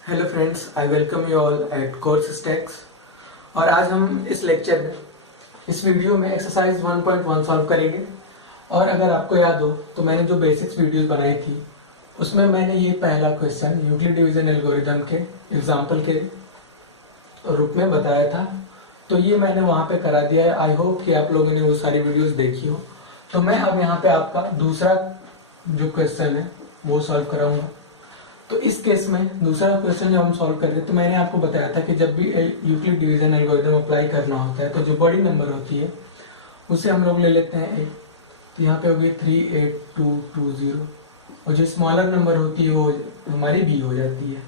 Hello friends, I welcome you all at course stacks. और आज हम इस लेक्चर में इस वीडियो में एक्सरसाइज 1.1 सॉल्व करेंगे। और अगर आपको याद हो तो मैंने जो बेसिक्स वीडियोस बनाई थी उसमें मैंने ये पहला क्वेश्चन यूक्लिड डिवीजन एल्गोरिथम के एग्जाम्पल के रूप में बताया था। तो ये मैंने वहाँ पे करा दिया है। आई होप कि आप लोगों ने वो सारी वीडियोस देखी हो। तो मैं अब यहाँ पे आपका दूसरा जो क्वेश्चन है वो सॉल्व कराऊंगा। तो इस केस में दूसरा क्वेश्चन जब हम सॉल्व कर रहे हैं तो मैंने आपको बताया था कि जब भी यूक्लिड डिवीजन एल्गोरिथम अप्लाई करना होता है तो जो बड़ी नंबर होती है उसे हम लोग ले लेते हैं 8। तो यहाँ पे होगी 38220 और जो स्मॉलर नंबर होती है वो हमारी बी हो जाती है।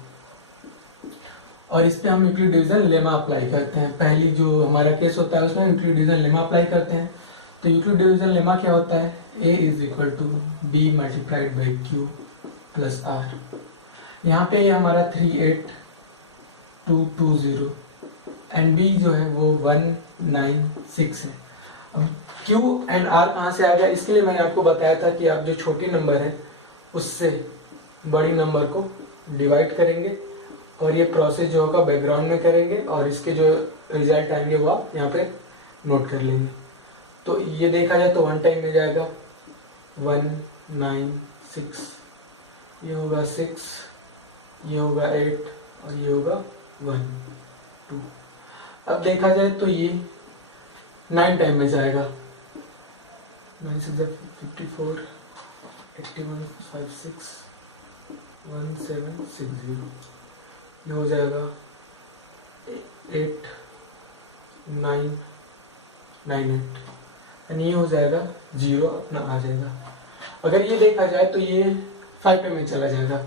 और इस पे हम यूक्लिड डिवीजन लेमा अप्लाई करते हैं। पहली जो हमारा केस होता है उसमें यूक्लिड डिवीजन लेमा अप्लाई करते हैं। तो यूक्लिड डिवीजन लेमा क्या होता है? a is equal to B multiplied by Q plus R. यहाँ पे हमारा 38220 एंड बी जो है वो 196 है। अब क्यू एंड आर कहाँ से आ गया? इसके लिए मैंने आपको बताया था कि आप जो छोटी नंबर है उससे बड़ी नंबर को डिवाइड करेंगे और ये प्रोसेस जो होगा बैकग्राउंड में करेंगे और इसके जो रिजल्ट आएंगे वो आप यहाँ पे नोट कर लेंगे। तो ये देखा जाए तो वन टाइम में जाएगा 196, ये होगा 6, ये होगा 8 और ये होगा 1 2। अब देखा जाए तो ये 9 टाइम में जाएगा। 9 6 54 81 56 1760, ये हो जाएगा 8 9 9 8 यानी ये हो जाएगा 0 अपना आ जाएगा। अगर ये देखा जाए तो ये 5 पे में चला जाएगा।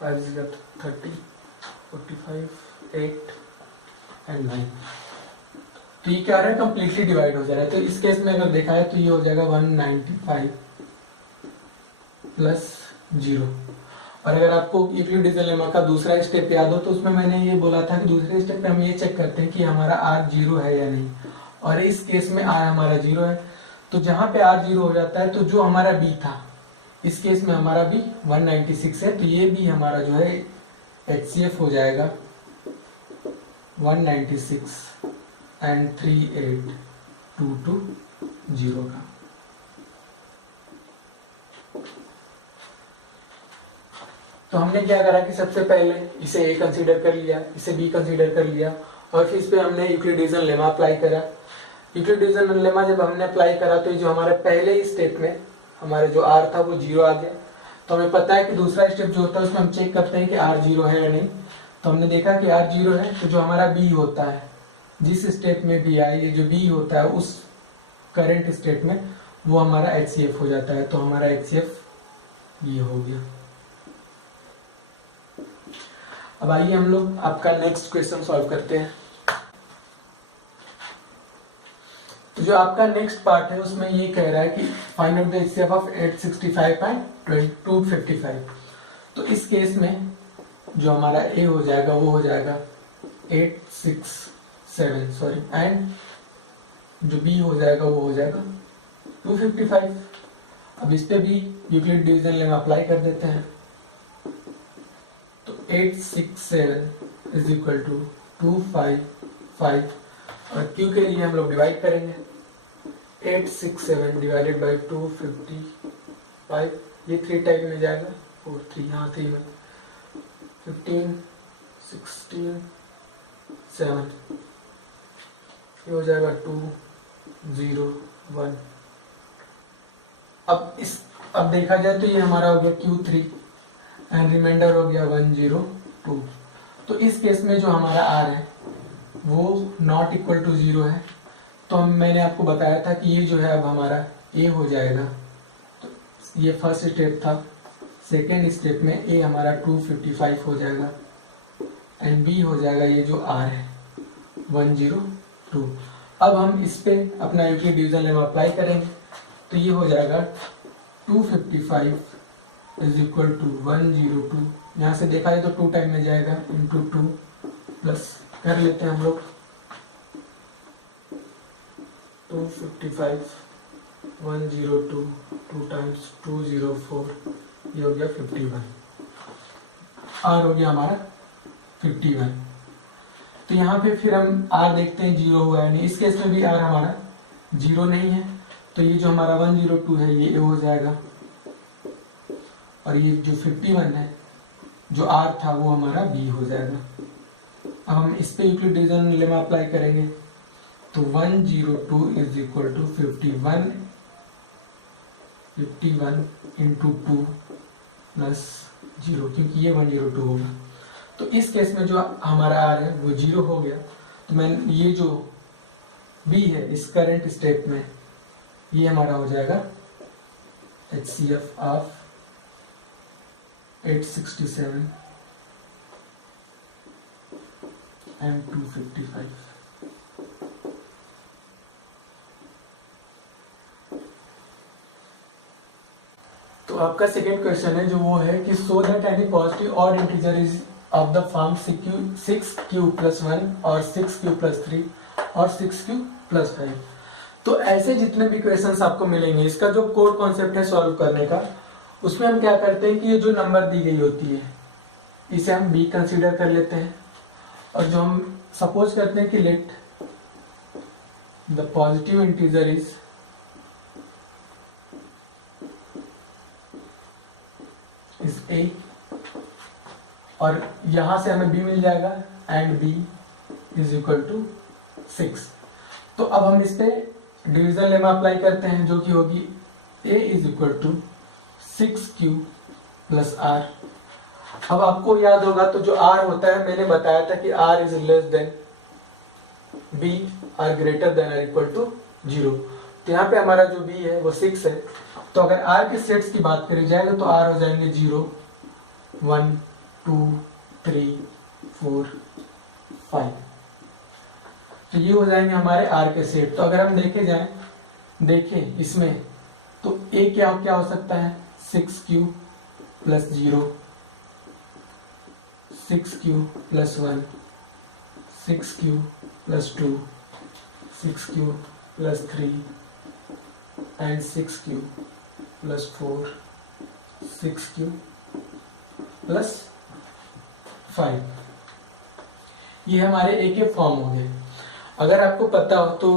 5 30 45 8 एंड 9। तो ये क्या हो रहा है? कंप्लीटली डिवाइड हो जा रहा है। तो इस केस में अगर देखा है तो ये हो जाएगा 195 प्लस 0। और अगर आपको यूक्लिड डिवीजन लेमा का दूसरा स्टेप याद हो तो उसमें मैंने ये बोला था कि दूसरे स्टेप पे हम ये चेक करते हैं कि हमारा r 0 है या नहीं। और इस केस में r हमारा 0 है। तो जहां पे r 0 हो जाता है तो जो हमारा b था, इस केस में हमारा भी 196 है, तो ये भी हमारा जो है HCF हो जाएगा 196 एंड 38220 का। तो हमने क्या करा कि सबसे पहले इसे A कंसीडर कर लिया, इसे B कंसीडर कर लिया और फिर इस पे हमने यूक्लिड डिवीजन लेमा अप्लाई करा। यूक्लिड डिवीजन लेमा जब हमने अप्लाई करा तो जो हमारे पहले स्टेप में हमारे जो r था वो 0 आ गया। तो हमें पता है कि दूसरा स्टेप जो होता है उसमें हम चेक करते हैं कि r 0 है या नहीं। तो हमने देखा कि r 0 है, तो जो हमारा b होता है जिस स्टेप में भी आए, ये जो b होता है उस करंट स्टेट में वो हमारा HCF हो जाता है। तो हमारा HCF ये हो गया। अब आइए हम लोग आपका नेक्स्ट क्वेश्चन सॉल्व करते हैं। तो जो आपका नेक्स्ट पार्ट है उसमें ये कह रहा है कि find out the HCF of 865 and 255। तो इस केस में जो हमारा A हो जाएगा वो हो जाएगा 867 सॉरी, एंड जो B हो जाएगा वो हो जाएगा 255। अब इस पे भी यूक्लिड डिवीजन लेमा अप्लाई कर देते हैं। तो 867 इज इक्वल टू 255 और Q के लिए हम लोग डिवाइड करेंगे। 867 डिवाइडेड बाई 255, ये 3 टाइम में जाएगा, 4 3 यहाँ 3 में 15 16 7, ये हो जाएगा 2 0 1। अब देखा जाए तो ये हमारा हो गया Q3 एंड रिमाइंडर हो गया 102। तो इस केस में जो हमारा r है वो नॉट इक्वल टू 0 है। तो मैंने आपको बताया था कि ये जो है अब हमारा a हो जाएगा। तो ये फर्स्ट स्टेप था। सेकेंड स्टेप में a हमारा 255 हो जाएगा एंड b हो जाएगा ये जो r है 102। अब हम इस पे अपना यूक्लिड डिवीजन लेमा अप्लाई करेंगे। तो ये हो जाएगा 255 इज इक्वल टू 102। यहाँ से देखा जाए तो 2 टाइम में जाएगा इंटू 2 प्लस कर लेते हैं हम लोग 255 102 2 टाइम्स 204, ये हो गया 51। आर हो गया हमारा 51। तो यहाँ पे फिर हम आर देखते हैं, जीरो हुआ है नहीं, इस केस में भी आर हमारा जीरो नहीं है, तो ये जो हमारा 102 है ये ए हो जाएगा, और ये जो 51 है जो आर था वो हमारा बी हो जाएगा। अब हम इस पे यूक्लिड डिवीजन लेमा अप्लाई करेंगे, तो 102 is equal to 51 into 2 plus 0, क्योंकि ये 102 होगा। तो इस केस में जो हमारा आर है वो 0 हो गया, तो मैं ये जो बी है इस करंट स्टेप में ये हमारा हो जाएगा HCF ऑफ 867 and 255। तो आपका सेकेंड क्वेश्चन है जो वो है कि सो दैट एनी पॉजिटिव और integer is of the form 6q + 1 और 6q + 3 और 6q + 5। तो ऐसे जितने भी क्वेश्चंस आपको मिलेंगे, इसका जो कोर कॉन्सेप्ट है सॉल्व करने का, उसमें हम क्या करते हैं कि ये जो नंबर दी गई होती है इसे हम b कंसीडर कर लेते हैं, और जो हम सपोज करते हैं कि let the positive integer is a, और यहां से हमें b मिल जाएगा and b is equal to 6। तो अब हम इस पे डिवीजन लेमा अप्लाई करते हैं, जो कि होगी a is equal to 6q + r। अब आपको याद होगा तो जो r होता है, मैंने बताया था कि r is less than b r greater than और इक्वल टू 0। तो यहाँ पे हमारा जो b है वो 6 है, तो अगर r के सेट्स की बात करी जाए तो r हो जाएंगे 0 1 2 3 4 5। तो ये हो जाएंगे हमारे r के सेट। तो अगर हम देखें इसमें, तो a क्या हो सकता है 6q + 0 6q + 1 6q + 2 6q + 3 and 6q + 4 6q + 5। ये हमारे ए के फॉर्म हो गए। अगर आपको पता हो तो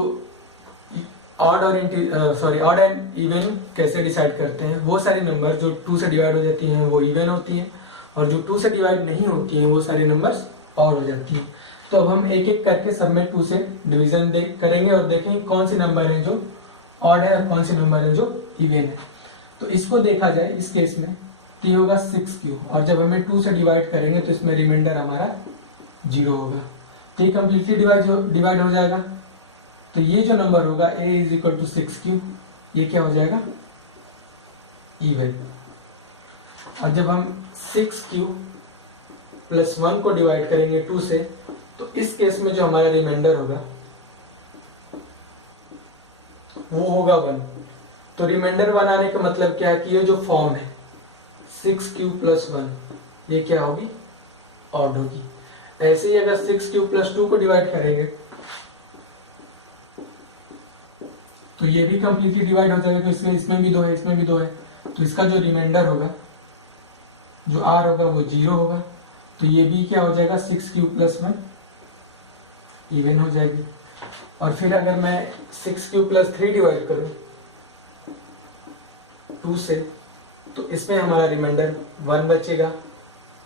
ऑड एंड इवन कैसे डिसाइड करते हैं, वो सारे नंबर जो 2 से डिवाइड हो जाती हैं वो इवन होती हैं, और जो 2 से डिवाइड नहीं होती हैं वो सारे नंबर्स ऑड हो जाती हैं। तो अब हम एक एक करके सब में 2 से डिवीजन करेंगे और देखेंगे कौन सी नंबर है जो ऑड है और कौन सी नंबर है जो इवन है। तो इसको देखा जाए इस केस में तो ये होगा 6q, और जब हमें 2 से डिवाइड करेंगे तो इसमें रिमाइंडर हमारा 0 होगा, तो ये कम्प्लीटली डिवाइड हो जाएगा। तो ये जो नंबर होगा a is equal to 6q, ये क्या हो जाएगा इवन। और जब हम 6q + 1 को डिवाइड करेंगे 2 से, तो इस केस में जो हमारा रिमाइंडर होगा वो होगा 1। तो रिमाइंडर 1 आने का मतलब क्या है कि ये जो फॉर्म है 6q + 1 ये क्या होगी ऑड होगी। ऐसे ही अगर 6q + 2 को डिवाइड करेंगे तो ये भी कंप्लीटली डिवाइड हो जाएगा, तो इसमें भी 2 है, इसमें भी 2 है, तो इसका जो रिमाइंडर होगा जो r होगा वो 0 होगा। तो ये भी क्या हो जाएगा 6q + 1 इवन हो जाएगी। और फिर अगर मैं 6q + 3 डिवाइड करूं 2 से, तो इसमें हमारा रिमाइंडर 1 बचेगा।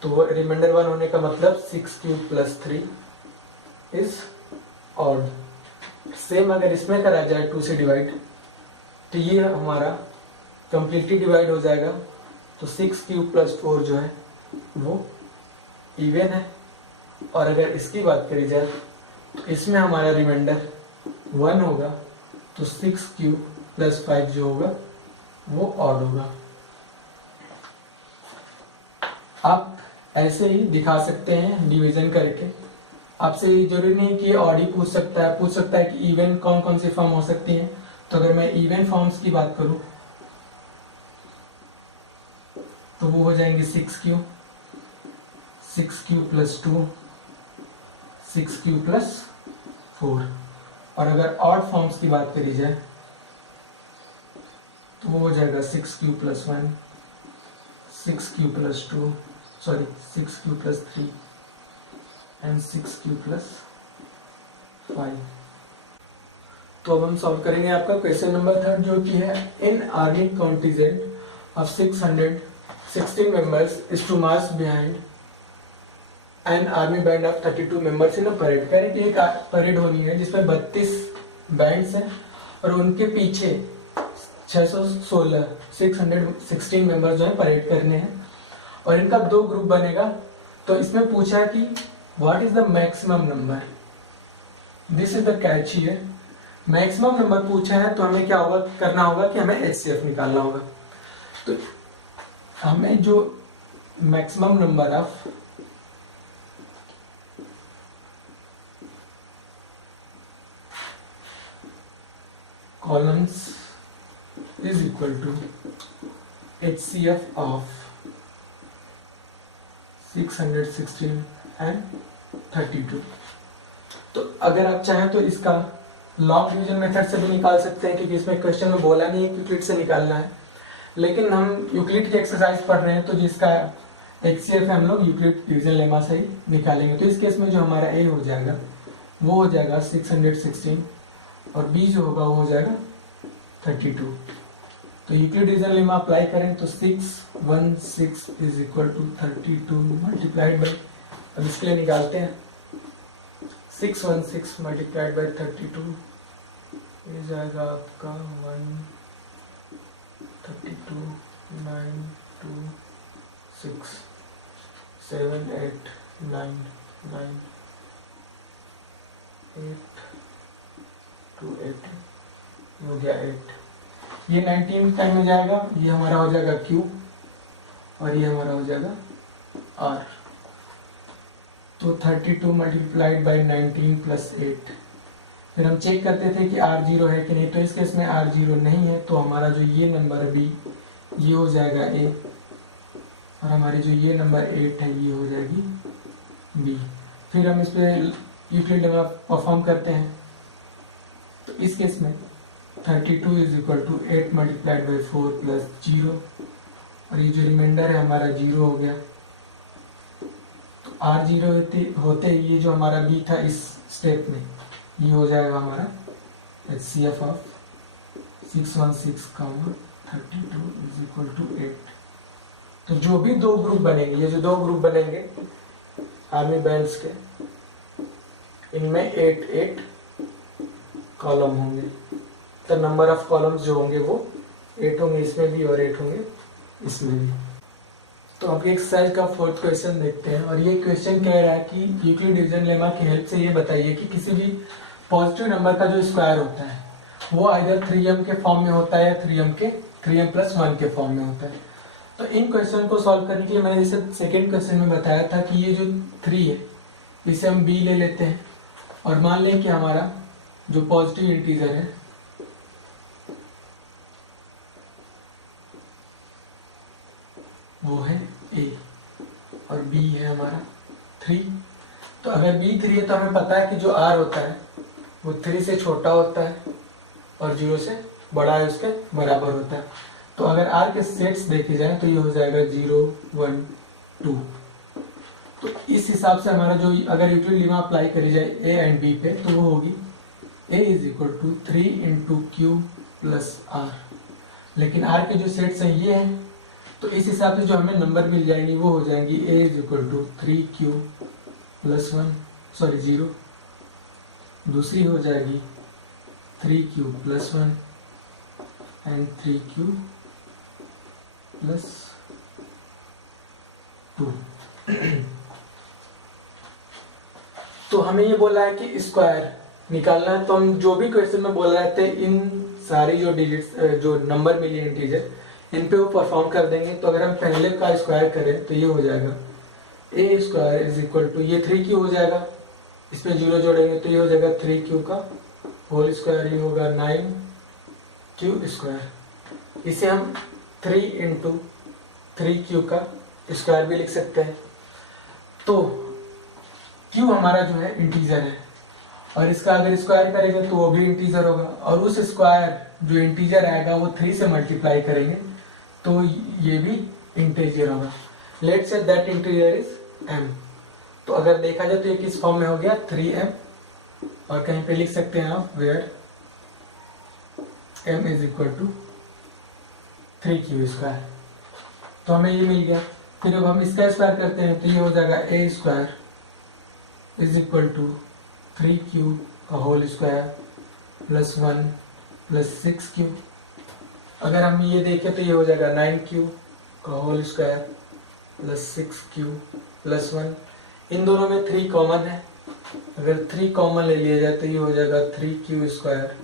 तो रिमाइंडर 1 होने का मतलब 6q + 3 इज ऑड। सेम अगर इसमें करा जाए 2 से डिवाइड, तो ये हमारा कंप्लीटली डिवाइड हो जाएगा। तो 6q + 4 जो है वो इवन है। और अगर इसकी बात करी जाए तो इसमें हमारा रिमाइंडर 1 होगा, तो 6q + 5 जो होगा वो ऑड होगा। आप ऐसे ही दिखा सकते हैं डिवीजन करके। आपसे जरूरी नहीं कि ऑड ही पूछ सकता है कि इवन कौन कौन सी फॉर्म हो सकती हैं। तो अगर मैं इवन फॉर्म्स की बात करूं तो वो हो जाएंगे 6q + 2 6q + 4। और अगर ऑड फॉर्म्स की बात करी जाए तो वो हो जाएगा 6q + 1 6q + 2 sorry 6q plus 3 and 6q plus 5। तो अब हम सॉल्व करेंगे आपका क्वेश्चन नंबर 3 जो कि है in army contingent of 616 members is to march behind an army band of 32 members in a parade. कह रहे कि एक परेड होनी है जिसमें 32 बैंड्स हैं और उनके पीछे 616 मेंबर्स जो है परेड करने हैं और इनका 2 ग्रुप बनेगा। तो इसमें पूछा है कि what is the maximum number, this is the catch here. Maximum number पूछा है तो हमें क्या होगा करना होगा कि हमें HCF निकालना होगा। तो हमें जो maximum number of columns is equal to HCF of 616 and 32। तो अगर आप चाहें तो इसका लॉन्ग डिवीजन मेथड से भी निकाल सकते हैं क्योंकि इसमें क्वेश्चन में बोला नहीं है यूक्लिड से निकालना है, लेकिन हम यूक्लिड की एक्सरसाइज पढ़ रहे हैं तो जिसका HCF हम लोग यूक्लिड डिवीजन लेमा से ही निकालेंगे। तो इस केस में जो हमारा A हो जाएगा वो हो जाएगा 616 और B जो होगा वो हो जाएगा 32। तो यूक्लिड डिवीजन लेमा अप्लाई करें तो 616 is equal to 32 multiplied by, अब इसके लिए निकालते हैं 616 मल्टीप्लाइड बाई 32 ये जाएगा आपका 132 9 2 6 7 8 9 9 8 2 8 हो गया 8। ये 19 टाइम में जाएगा, ये हमारा हो जाएगा Q और ये हमारा हो जाएगा R। तो 32 मल्टीप्लाइड बाई 19 प्लस 8। फिर हम चेक करते थे कि R0 है कि नहीं, तो इस केस में R0 नहीं है तो हमारा जो ये नंबर है B ये हो जाएगा A और हमारी जो ये नंबर 8 है ये हो जाएगी B। फिर हम इस पे यूक्लिड लेमा परफॉर्म करते हैं तो इस केस में 32 is equal to 8 multiplied by 4 plus 0 और ये जो रिमाइंडर है हमारा 0 हो गया। तो R0 होते ये जो हमारा B था इस स्टेप में ये हो जाएगा हमारा HCF of 616, 32 is equal to 8। तो जो भी 2 ग्रुप बनेंगे, ये जो 2 ग्रुप बनेंगे आर्मी बैंड्स के, इनमें 8 कॉलम होंगे। तो नंबर ऑफ कॉलम्स जो होंगे वो 8 होंगे इसमें भी और 8 होंगे इसमें भी। तो अब एक्सरसाइज का 4th क्वेश्चन देखते हैं और ये क्वेश्चन कह रहा है कि यूक्लिड डिवीजन लेमा की हेल्प से ये बताइए कि किसी भी पॉजिटिव नंबर का जो स्क्वायर होता है वो आइदर 3m के फॉर्म में होता है या 3m प्लस 1 के फॉर्म में होता है। तो इन क्वेश्चन को सॉल्व करने के लिए मैंने जैसे सेकेंड क्वेश्चन में बताया था कि ये जो 3 है इसे हम B ले लेते हैं और मान लें कि हमारा जो पॉजिटिव इंटीजर है वो है A और B है हमारा 3। तो अगर B 3 है तो हमें पता है कि जो R होता है वो 3 से छोटा होता है और 0 से बड़ा है उसके बराबर होता है। तो अगर R के सेट्स देखे जाए तो ये हो जाएगा 0 1 2। तो इस हिसाब से हमारा जो अगर यूक्लिड लेमा अप्लाई करी जाए A एंड B पे तो वो होगी A is equal to 3 into Q plus R। लेकिन R के जो सेट्स हैं ये हैं तो इस हिसाब से जो हमें नंबर मिल जाएंगी वो हो जाएंगी A is equal to 3Q plus 0। दूसरी हो जाएगी 3Q plus 1 and 3Q plus 2। तो हमें ये बोला है कि स्क्वायर निकालना है। तो हम जो भी क्वेश्चन में बोल रहे थे इन सारी जो डिजिट्स जो नंबर मिली इंटीजर इन पे वो परफॉर्म कर देंगे। तो अगर हम पहले का स्क्वायर करें तो ये हो जाएगा A square is equal to ये 3Q हो जाएगा, इसमें 0 जोड़ेंगे तो ये हो जाएगा 3Q का होल स्क्वायर, ये होगा 9Q स्क्वायर। इसे हम 3 इंटू 3Q का स्क्वायर भी लिख सकते हैं। तो Q हमारा जो है इंटीजर है और इसका अगर स्क्वायर करेंगे तो वो भी इंटीजर होगा और उस स्क्वायर जो इंटीजर आएगा वो 3 से मल्टीप्लाई करेंगे तो ये भी इंटीजर होगा। Let's say that integer is m। तो अगर देखा जाए तो ये किस फॉर्म में हो गया 3m, और कहीं पे लिख सकते हैं आप where m is equal to 3q square. तो हमें ये मिल गया। फिर अब हम इसका स्क्वायर करते हैं तो ये हो जाएगा a square is equal to 3q का whole square plus 1 plus 6q। अगर हम ये देखें तो ये हो जाएगा 9q का whole square plus 6q plus 1। इन दोनों में 3 कॉमन है, अगर 3 कॉमन ले लिया जाए तो ये हो जाएगा 3q square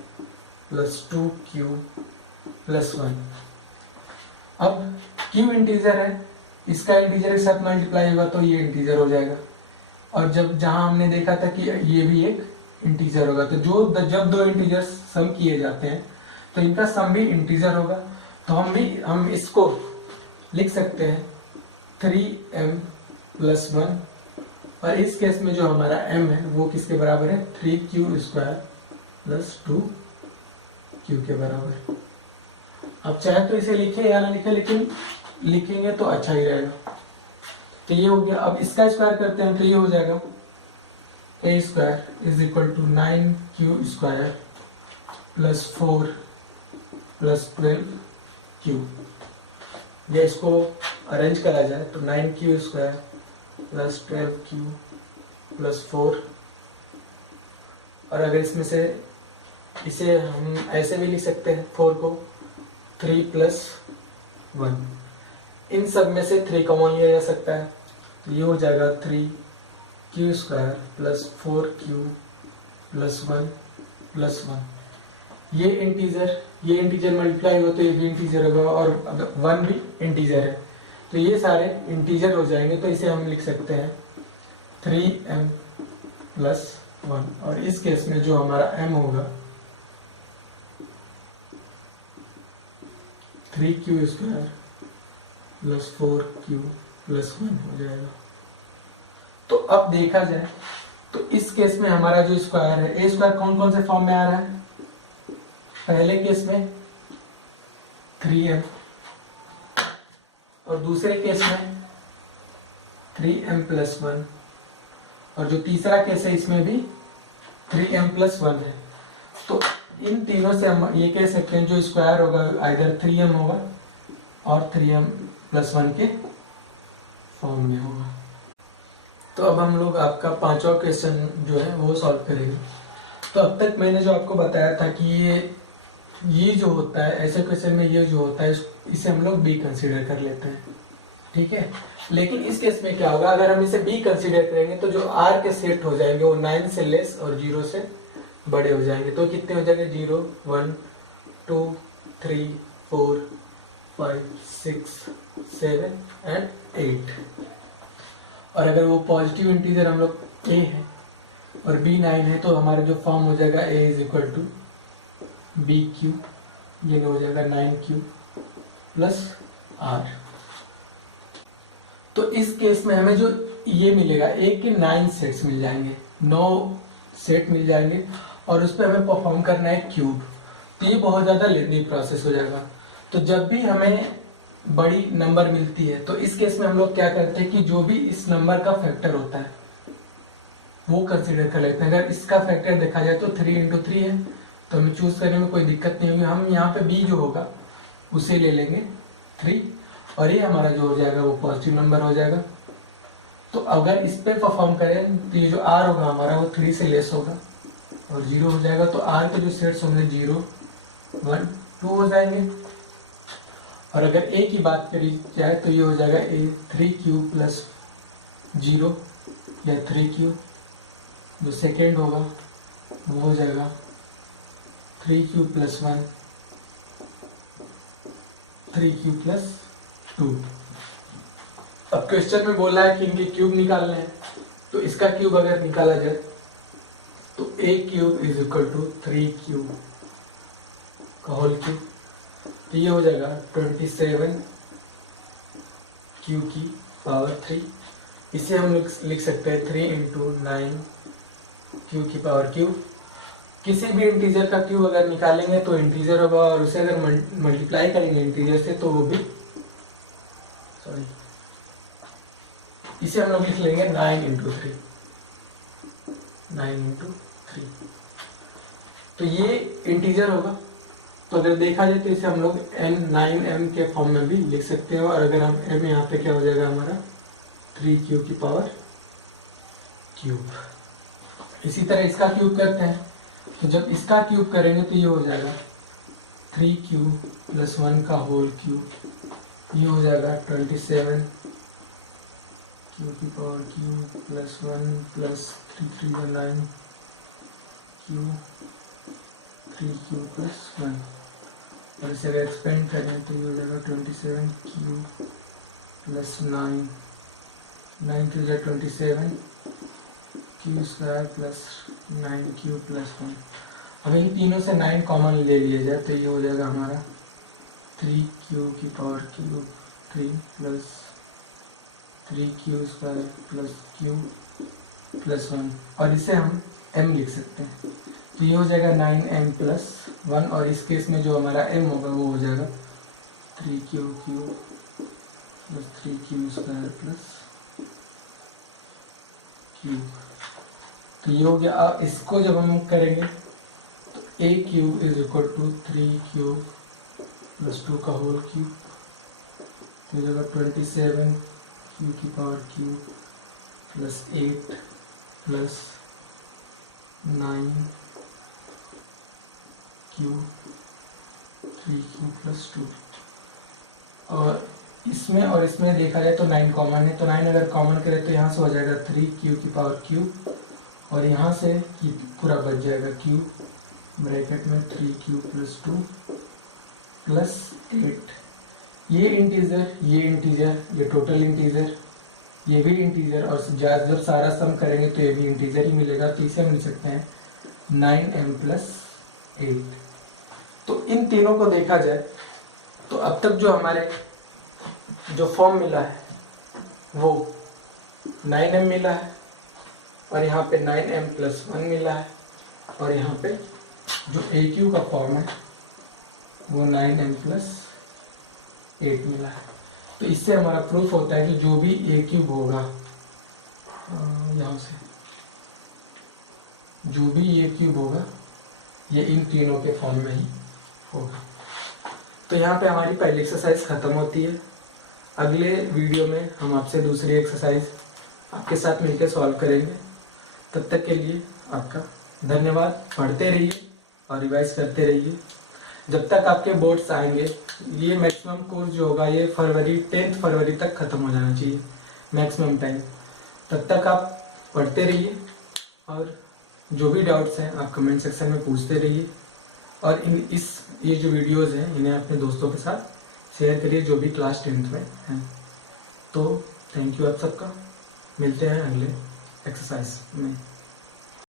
plus 2q plus 1। अब q इंटीजर है, इसका इंटीजर के साथ मल्टीप्लाई होगा तो ये इंटीजर हो जाएगा। और जहां हमने देखा था कि ये भी एक इंटीजर होगा, तो जब दो इंटीजर सम किए जाते हैं तो इनका सम भी इंटीजर होगा। तो हम इसको लिख सकते हैं 3m प्लस 1, और इस केस में जो हमारा m है वो किसके बराबर है 3q स्क्वायर प्लस 2q के बराबर। अब चाहे तो इसे लिखे या ना लिखे, लेकिन लिखेंगे तो अच्छा ही रहेगा। तो ये हो गया। अब इसका स्क्वायर करते हैं तो ये हो जाएगा a square is equal to 9q square plus 4 plus 12q। या इसको अरेंज करा जाए तो 9q square plus 12q plus 4, और अगर इसमें से इसे हम ऐसे भी लिख सकते हैं 4 को 3 प्लस 1। इन सब में से 3 कॉमन लिया जा सकता है तो ये हो जाएगा 3q square plus 4q plus 1 plus 1। ये इंटीजर मल्टीप्लाई हो तो ये भी इंटीजर होगा, और अगर 1 भी इंटीजर है तो ये सारे इंटीजर हो जाएंगे। तो इसे हम लिख सकते हैं 3m प्लस 1, और इस केस में जो हमारा m होगा 3q square plus 4q plus 1 हो जाएगा। तो अब देखा जाए तो इस केस में हमारा जो स्क्वायर है ए स्क्वायर कौन कौन से फॉर्म में आ रहा है। पहले केस में 3m, और दूसरे केस में 3m प्लस 1, और जो तीसरा केस है इसमें भी 3m प्लस 1 है। तो इन तीनों से हम ये कह सकते हैं जो स्क्वायर होगा आइदर 3m होगा और 3m प्लस 1 के फॉर्म में होगा। तो अब हम लोग आपका 5वां क्वेश्चन जो है वो सॉल्व करेंगे। तो अब तक मैंने जो आपको बताया था कि ये जो होता है ऐसे क्वेश्चन में, ये जो होता है इसे हम लोग बी कंसीडर कर लेते हैं, ठीक है। लेकिन इस केस में क्या होगा, अगर हम इसे बी कंसीडर करेंगे तो जो आर के सेट हो जाएंगे वो 9 से लेस और 0 से बड़े हो जाएंगे। तो कितने हो जाएंगे 0 1 2 3 4 5 6 7 एंड 8। और अगर वो पॉजिटिव इंटीजर हम लोग a है और b 9 है तो हमारा जो फॉर्म हो जाएगा a is equal to B Q, ये हो जाएगा 9q प्लस r। तो इस केस में हमें जो ये मिलेगा a के 9 सेट्स मिल जाएंगे, 9 सेट मिल जाएंगे, और उस पर हमें परफॉर्म करना है क्यूब। तो ये बहुत ज़्यादा लेंदी प्रोसेस हो जाएगा। तो जब भी हमें बड़ी नंबर मिलती है तो इस केस में हम लोग क्या करते हैं कि जो भी इस नंबर का फैक्टर होता है वो कंसीडर कर लेते हैं। अगर इसका फैक्टर देखा जाए तो 3 इंटू 3 है, तो हमें चूज करने में कोई दिक्कत नहीं होगी। हम यहाँ पे b जो होगा उसे ले लेंगे 3, और ये हमारा जो हो जाएगा वो पॉजिटिव नंबर हो जाएगा। तो अगर इस पे परफॉर्म करें तो ये जो r होगा हमारा वो 3 से लेस होगा और 0 हो जाएगा। तो r के जो सेट्स होंगे 0 1 2 हो जाएंगे। और अगर a की बात करी जाए तो ये हो जाएगा a 3q प्लस 0 या 3q। जो सेकेंड होगा वो हो जाएगा 3q प्लस 1 3q प्लस 2। अब क्वेश्चन में बोला है कि इनके क्यूब निकालने हैं, तो इसका क्यूब अगर निकाला जाए तो a cube is equal to 3q का होल क्यूब। तो ये हो जाएगा 27q की पावर 3। इसे हम लिख सकते हैं 3 इंटू 9q की पावर क्यूब। किसी भी इंटीजर का क्यूब अगर निकालेंगे तो इंटीजर होगा, और उसे अगर मल्टीप्लाई करेंगे इंटीजर से तो वो भी इसे हम लोग लिख लेंगे 9 इंटू 3, 9 इंटू 3। तो ये इंटीजर होगा, तो अगर देखा जाए तो इसे हम लोग n9m के फॉर्म में भी लिख सकते हैं। और अगर हम m यहाँ पे क्या हो जाएगा हमारा 3q की पावर क्यूब। इसी तरह इसका क्यूब करते हैं, तो जब इसका क्यूब करेंगे तो ये हो जाएगा 3q प्लस 1 का होल क्यूब, ये हो जाएगा 27 q की power q plus 1 plus 3 3 9 q 3q plus 1। और इसे अगर एक्सपेंड करें तो ये हो जाएगा 27q plus 9, 9 to 27 q square plus 9q plus 1। अब इन तीनों से 9 कॉमन ले लिया जाए तो ये हो जाएगा हमारा 3q की power cube 3 plus 3q square plus q plus 1। और इसे हम m लिख सकते हैं, तो ये हो जाएगा 9m प्लस 1। और इस केस में जो हमारा m होगा वो हो जाएगा 3q cube plus 3q square plus q। तो ये हो गया। अब इसको जब हम करेंगे तो a cube is equal to 3q plus 2 का होल क्यूब, तो ये जगह 27 q की power cube plus 8 plus 9 q 3q plus 2। और इसमें देखा जाए तो 9 कॉमन है, तो 9 अगर कॉमन करें तो यहाँ से हो जाएगा 3q की पावर क्यूब, और यहाँ से पूरा बच जाएगा q ब्रैकेट में 3q प्लस 2 प्लस 8। ये इंटीजर, ये टोटल इंटीजर, ये भी इंटीजर, और जब सारा सम करेंगे तो ये भी इंटीजर ही मिलेगा। तो इसे हम लिख सकते हैं 9m प्लस 8। तो इन तीनों को देखा जाए तो अब तक जो हमारे जो फॉर्म मिला है वो 9m मिला है, और यहाँ पे 9m प्लस 1 मिला है, और यहाँ पे जो AQ का फॉर्म है वो 9m प्लस 8 मिला है। तो इससे हमारा प्रूफ होता है कि जो भी AQ होगा, यहाँ से जो भी AQ होगा ये इन तीनों के फॉर्म में ही होगा। तो यहाँ पे हमारी पहली एक्सरसाइज खत्म होती है। अगले वीडियो में हम आपसे दूसरी एक्सरसाइज आपके साथ मिलकर सॉल्व करेंगे। तब तक के लिए आपका धन्यवाद। पढ़ते रहिए और रिवाइज करते रहिए जब तक आपके बोर्ड्स आएंगे। ये मैक्सिमम कोर्स जो होगा ये 10 फरवरी तक ख़त्म हो जाना चाहिए मैक्सिमम टाइम। तब तक आप पढ़ते रहिए, और जो भी डाउट्स हैं आप कमेंट सेक्शन में पूछते रहिए। और ये जो वीडियोज़ हैं इन्हें अपने दोस्तों के साथ शेयर करिए जो भी क्लास 10th में हैं। तो थैंक यू आप सबका। मिलते हैं अगले एक्सरसाइज में।